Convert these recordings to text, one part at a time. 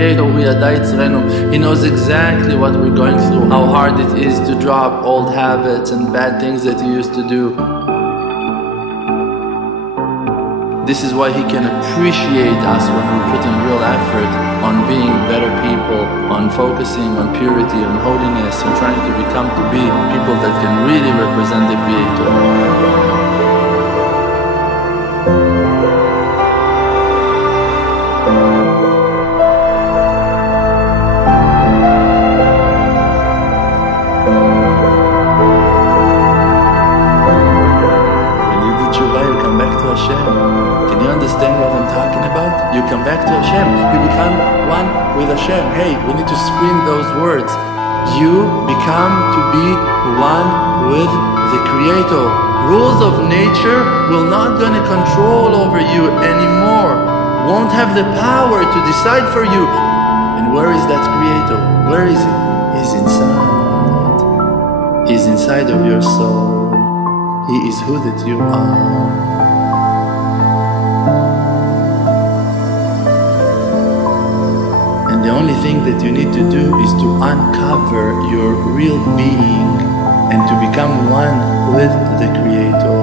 Creator. He knows exactly what we're going through, how hard it is to drop old habits and bad things that you used to do. This is why He can appreciate us when we put in real effort on being better people, on focusing on purity, on holiness, on trying to be people that can really represent the Creator. You come back to Hashem, you become one with Hashem. Hey, we need to scream those words. You become to be one with the Creator. Rules of nature will not gonna control over you anymore, won't have the power to decide for you. And where is that Creator? Where is He? He's inside. He's inside of your soul. He is who that you are. The only thing that you need to do is to uncover your real being and to become one with the Creator,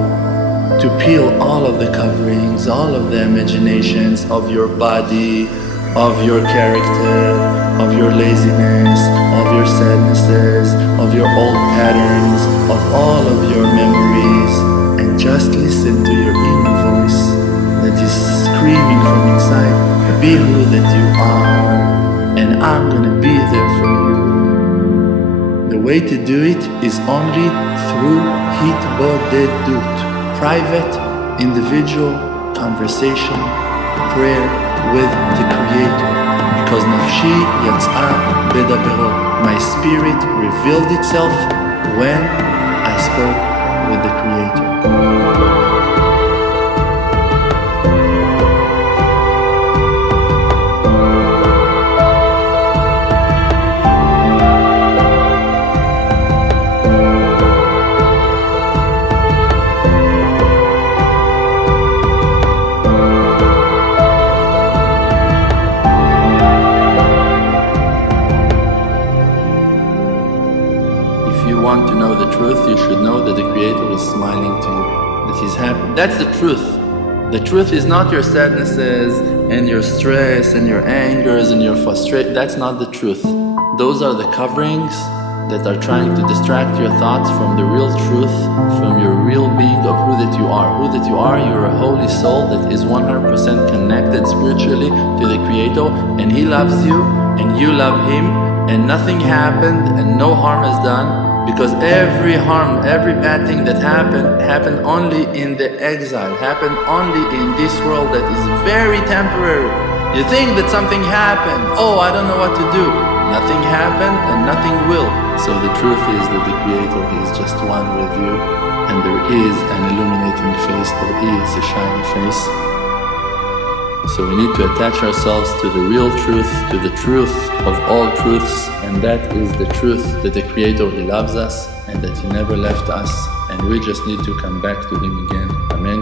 to peel all of the coverings, all of the imaginations of your body, of your character, of your laziness, of your sadnesses, of your old patterns, of all of your memories, and just listen to your inner voice that is screaming from inside, be who that you are. And I'm gonna be there for you. The way to do it is only through hitbodedut, private, individual conversation, prayer with the Creator. Because nafshi yatsa bedabero, my spirit revealed itself when I spoke with the Creator. Want to know the truth, you should know that the Creator is smiling to you, that He's happy. That's the truth. The truth is not your sadnesses and your stress and your angers and your frustration. That's not the truth. Those are the coverings that are trying to distract your thoughts from the real truth, from your real being of who that you are. Who that you are, you're a holy soul that is 100% connected spiritually to the Creator, and He loves you and you love Him, and nothing happened and no harm is done. Because every harm, every bad thing that happened only in the exile, happened only in this world that is very temporary. You think that something happened, oh, I don't know what to do. Nothing happened and nothing will. So the truth is that the Creator is just one with you, and there is an illuminating face, there is a shiny face. So we need to attach ourselves to the real truth, to the truth of all truths, and that is the truth that the Creator, He loves us and that He never left us, and we just need to come back to Him again. Amen.